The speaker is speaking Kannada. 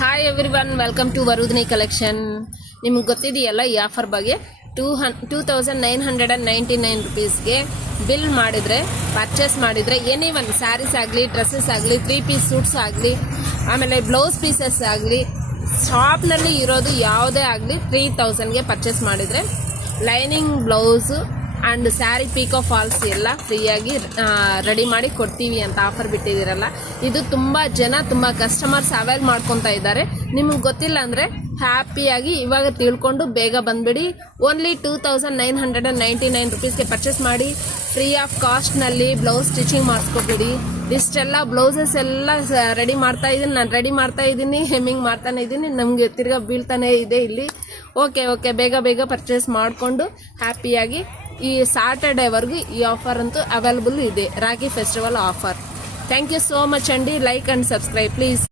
Hi everyone, welcome to Varudhini collection. ನಿಮಗೆ ಗೊತ್ತಿದೆಯಲ್ಲ ಈ ಆಫರ್ ಬಗ್ಗೆ. 2999 ರುಪೀಸ್ಗೆ ಬಿಲ್ ಮಾಡಿದರೆ, ಪರ್ಚೇಸ್ ಮಾಡಿದರೆ, ಎನಿ ಒನ್ ಸ್ಯಾರೀಸ್ ಆಗಲಿ, ಡ್ರೆಸ್ಸಸ್ ಆಗಲಿ, 3 ಪೀಸ್ ಸೂಟ್ಸ್ ಆಗಲಿ, ಆಮೇಲೆ ಬ್ಲೌಸ್ ಪೀಸಸ್ ಆಗಲಿ, ಶಾಪ್ನಲ್ಲಿ ಇರೋದು ಯಾವುದೇ ಆಗಲಿ 3000ಗೆ ಪರ್ಚೇಸ್ ಮಾಡಿದರೆ lining blouse and sari picot falls ಎಲ್ಲ ಫ್ರೀಯಾಗಿ ರೆಡಿ ಮಾಡಿ ಕೊಡ್ತೀವಿ ಅಂತ ಆಫರ್ ಬಿಟ್ಟಿದ್ದೀರಲ್ಲ. ಇದು ತುಂಬ ಕಸ್ಟಮರ್ಸ್ ಅವೈಲ್ ಮಾಡ್ಕೊತಾ ಇದ್ದಾರೆ. ನಿಮಗೆ ಗೊತ್ತಿಲ್ಲ ಅಂದರೆ ಹ್ಯಾಪಿಯಾಗಿ ಇವಾಗ ತಿಳ್ಕೊಂಡು ಬೇಗ ಬಂದುಬಿಡಿ. ಓನ್ಲಿ 2999 ರುಪೀಸ್ಗೆ ಪರ್ಚೇಸ್ ಮಾಡಿ ಫ್ರೀ ಆಫ್ ಕಾಸ್ಟ್ನಲ್ಲಿ ಬ್ಲೌಸ್ ಸ್ಟಿಚಿಂಗ್ ಮಾಡಿಸ್ಕೊಬಿಡಿ. ಇಷ್ಟೆಲ್ಲ ಬ್ಲೌಸಸ್ ಎಲ್ಲ ರೆಡಿ ಮಾಡ್ತಾ ಇದ್ದೀನಿ, ನಾನು ರೆಡಿ ಮಾಡ್ತಾ ಇದ್ದೀನಿ, ಹೆಮ್ಮಿಂಗ್ ಮಾಡ್ತಾನೆ ಇದ್ದೀನಿ, ನಮಗೆ ತಿರ್ಗಾ ಬೀಳ್ತಾನೆ ಇದೆ ಇಲ್ಲಿ. ಓಕೆ ಬೇಗ ಪರ್ಚೇಸ್ ಮಾಡಿಕೊಂಡು ಹ್ಯಾಪಿಯಾಗಿ ಈ ಸಾಟರ್ಡೇವರೆಗೂ ಈ ಆಫರ್ ಅಂತೂ ಅವೈಲಬಲ್ ಇದೆ, Rakhi festival offer. Thank you so much ಅಂಡಿ. Like and subscribe please.